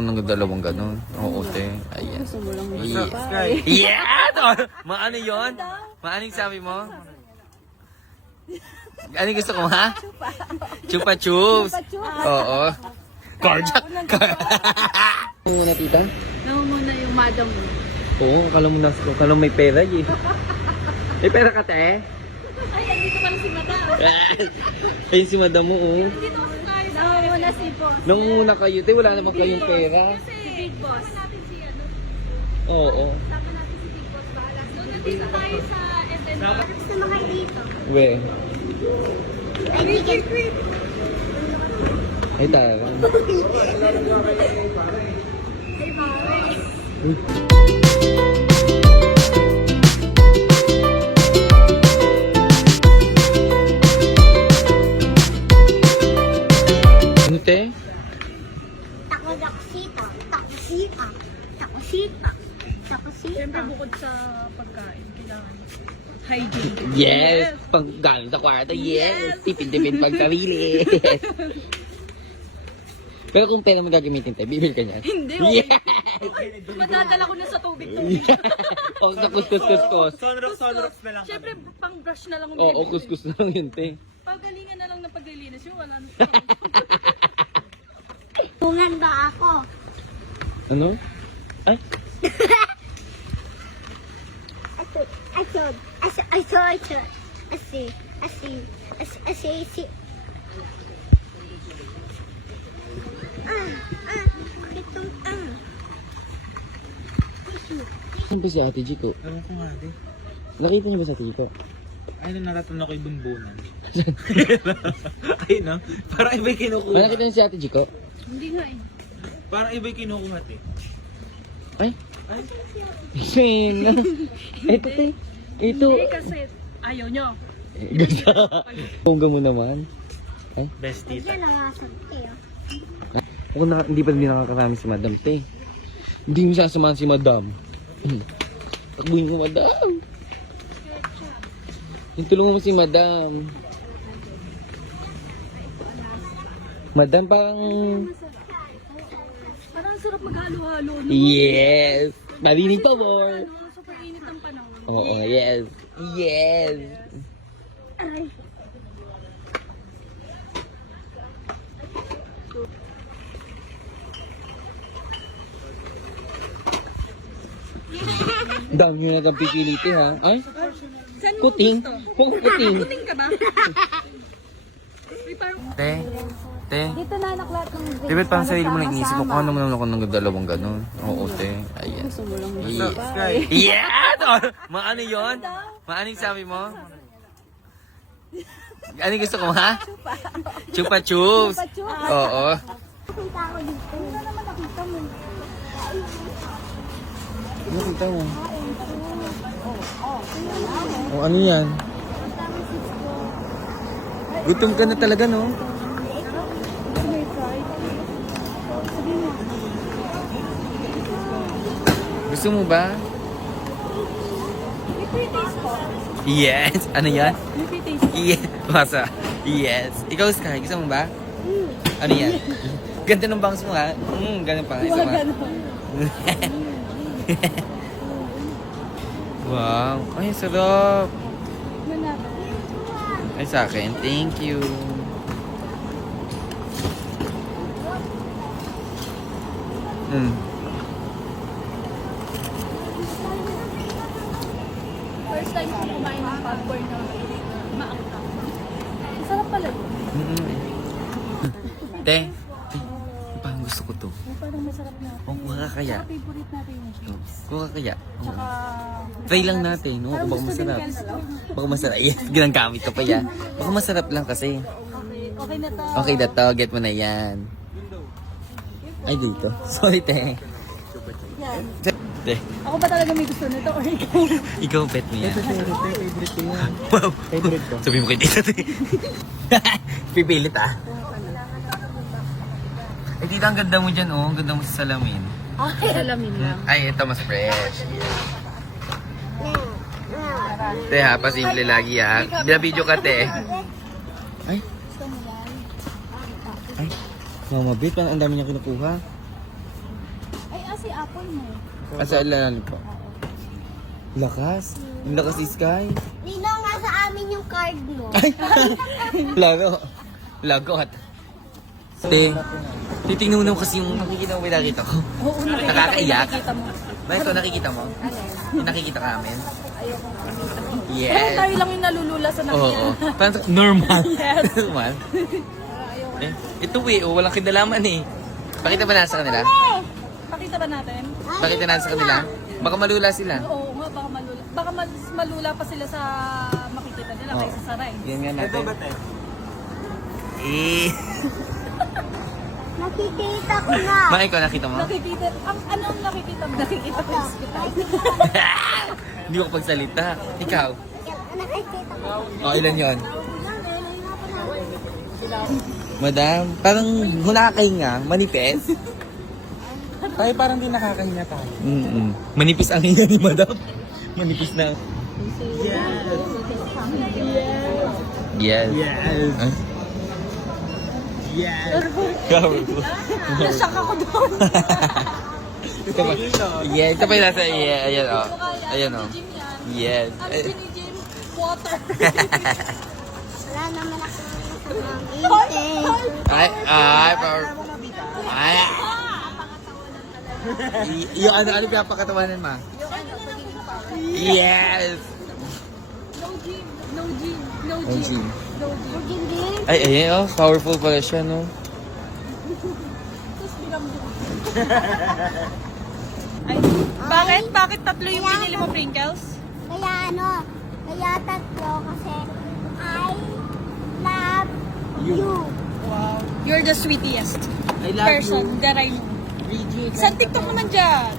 ako ng dalawang ganun. Oo, te. Ayan. Gusto mo lang Yeah! Yeah! Maano yun? Maano yung sabi mo? Ano yung gusto ko, ha? Chupa chups. Oo. Carjack. Ano muna, tita? Naman muna yung madam mo. Oo, akala mo may pera, eh. May pera ka, te? Ay, andito pala si madam. Ayun si madam mo, oh. Dito kasi tayo. Naman muna si boss. Nung una kayo, te, wala naman kayong pera. Si big boss. natin si ano. Oo. Tama natin si big boss. Bahala. So, nandito tayo sa SN. Gusto mo kayo dito? We. Ay, ticket. Ay, tara. Ano, te? Takusita. Takusita. Takusita. Takusita. Siyempre, bukod sa pagkain, kailangan hygiene. Yes! Pag galing sa kwarto, yes! Tipid-tipid pag sarili. Pero kung pera mo gagamitin tayo, bibili ka niyan. Hindi, okay. Yes! Madadala ko na sa tubig. O, sa kuskus-kuskus. Sunrox na lang. Siyempre, pang brush na lang. ang Oo, bibili. kuskus na lang yun, te. Pagalingan na lang ng paglilinis yung wala na. Tungan ba ako? Ano? Ay, Asi. saan ba si Ate Chico? Alam ko nga, di. Nakita niyo ba sa Ate Chico? Ay, naratan ako yung bunbunan. Ay, no? Parang iba'y Ah, kinukuha. nakita niyo si Ate Chico? Hindi nga eh. Parang iba'y kinukuha, te. Ay, Ay, sino? Ito, te. Ito. Hindi kasi ayaw nyo. Gusto. Pungga mo naman. Ay, best tita. ako hindi pa din nakakarami si Madam, te. Hindi mo sasamahan si Madam. Takbuhin mo, Madam. Tulungan mo si Madam. Madam, parang... Parang sarap maghalo-halo. No? Yes! Marinig pa mo. Ano, super init ang panahon. Oo, yes. Yes! Dami nyo na kang pipiliti, ha? Ay, Saan mo kuting. gusto? Pung kuting. Kuting ka ba? May parang... Te, te. Dito na naklat ng video. Di ba't parang sarili mo na inisip mo, kung ano naman ako ng dalawang ganun? Oo, te. Ayan. Gusto mo lang Yeah! Yeah! Maano yun? Maano yung sabi mo? Ano yung gusto ko, ha? Chupa chups. Oo. Punta ako dito. Ano naman nakita mo? Ano kita mo? Oh, ano yan? Gutom ka na talaga, no? Gusto mo ba? Yes! Ano yan? Yes! Masa? Yes! Ikaw, Sky, gusto mo ba? Ano yan? Ganda ng bangs mo, ha? Ganun pa. Isa pa. Wow! Ay, sarap! Ay, sa akin. Thank you. First time ko kumain ng popcorn na maangkang. Sarap pala yun. Te, parang gusto ko to. Parang masarap na. Oh, kuha ka kaya. Favorite natin yung chips. Kuha ka kaya. Tsaka... Try lang natin, no? Parang Baka gusto din masarap. cancel. Baka masarap. Yes, ginagamit ko pa yan. Baka masarap lang kasi. Okay na to. Okay na to, get mo na yan. Ay, dito. Sorry, te. Yan. Te, Ako ba talaga may gusto nito or ikaw? ikaw bet mo yan. Favorite ko yan. Wow! Favorite ko. Sabi mo kay dito, te. Pipilit, ah. Ay, tita, ang ganda mo dyan, oh. Ang ganda mo sa salamin. Salamin lang. Ay, ito mas fresh. Te, ha, pasimple lagi, ha. Video ka, te. Ay. Ay. Mama, babe, ang dami niya kinukuha. Ay, si Apple mo. Asa ilalim po. Lakas. Yung lakas ni Sky. Nino nga sa amin yung card mo. Ay! Lago. Lagot. Te, titingnan mo kasi yung nakikita mo nakikita ko. Oo, Nakakaiyak. nakikita mo. Ba ito nakikita mo? Yung nakikita ka namin? Pero Yes. tayo lang yung nalulula sa Oo. nakikita. Parang normal. Yes. Normal. Eh, ito walang kinalaman eh. Pakita ba na sa kanila? Pakita ba natin? Pakita na sa kanila? Baka malula sila. Oo nga, baka malula. Baka mas malula pa sila sa makikita nila Oo. kaysa sa Rai. Yan nga Ito natin. ba tayo? Eh. Nakikita ko na. Mga ikaw nakita mo? Nakikita, anong nakikita mo? Nakikita ko yung hospital. Hindi ko pagsalita. Ikaw? Nakikita ko. Oh, ilan yon? Madam, parang nakakahinga, manipis. Tayo parang di nakakahinga tayo. Manipis ang hinga ni Madam. Manipis na. Yes. Yes. Huh? Yes. Powerful. Nasyak ako doon. Ito pa. Yeah, ito pa yung nasa, yeah, ayan o. Ayan o. Gym yan. Yes. Ano gym? Water. Wala naman ako sa Ay, power. Ay. Yung ano pinapakatawanan ma? Yes. No gym. No gym. No Ang gym. gym. No gym. Ay, ayan oh. Powerful pala siya, no? Tapos bigam Ay, bakit? Bakit tatlo yung pinili mo, Pringles? Kaya tatlo kasi I love you. Wow. You're the sweetest I love person that I know. you. Sa TikTok naman dyan.